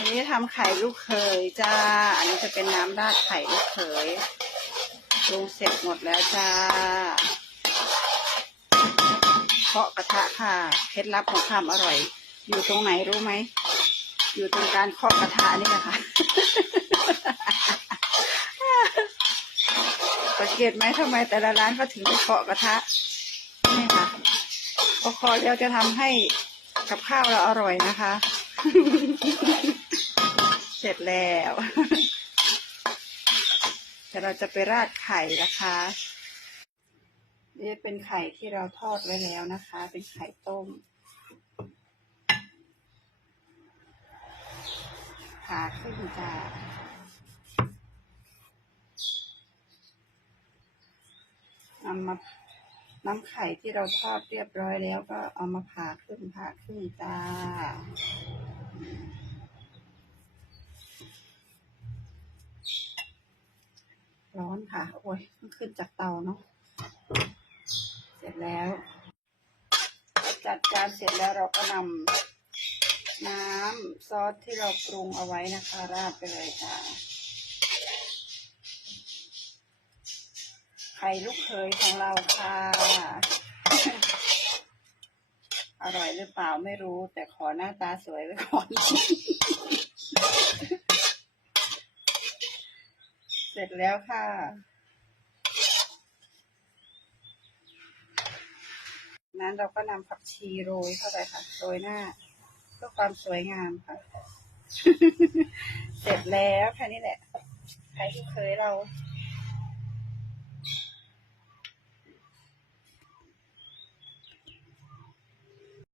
อันนี้ทำไข่ลูกเขยจ้า อันนี้จะเป็นน้ำราดไข่ลูกเขยปรุงเสร็จหมดแล้วจ้าเคาะกระทะค่ะ เคล็ดลับของความอร่อย อยู่ตรงไหนรู้ไหม อยู่ตรงการเคาะกระทะนี่แหละค่ะสังเกตไหมทำไมแต่ละร้านก็ถึงไปเคาะกระทะนี่ค่ะพอเคาะแล้วจะทำให้กับข้าวเราอร่อยนะคะ ร็จแล้วแต่เราจะไปราดไข่นะคะ นี่เป็นไข่ที่เราทอดไว้แล้วนะคะ เป็นไข่ต้มผ่าขึ้นจ้าเอามาน้ำไข่ที่เราทอดเรียบร้อยแล้วก็เอามาผ่าขึ้นผ่าขึ้นจ้า ร้อน ค่ะ โอ้ยเพิ่งขึ้นจากเตาเนาะ เสร็จแล้ว จัดจานเสร็จแล้วเราก็นำน้ำซอสที่เราปรุงเอาไว้นะคะ ราดไปเลยค่ะ ไข่ลูกเขยของเราค่ะ อร่อยหรือเปล่าไม่รู้ แต่ขอหน้าตาสวยไว้ก่อน ร็จแล้วค่ะ นั้นเราก็นำผักชีโรยเข้าไปค่ะ โรยหน้าเพื่อความสวยงามค่ะ เสร็จแล้วค่ะนี่แหละใครที่เคยเรา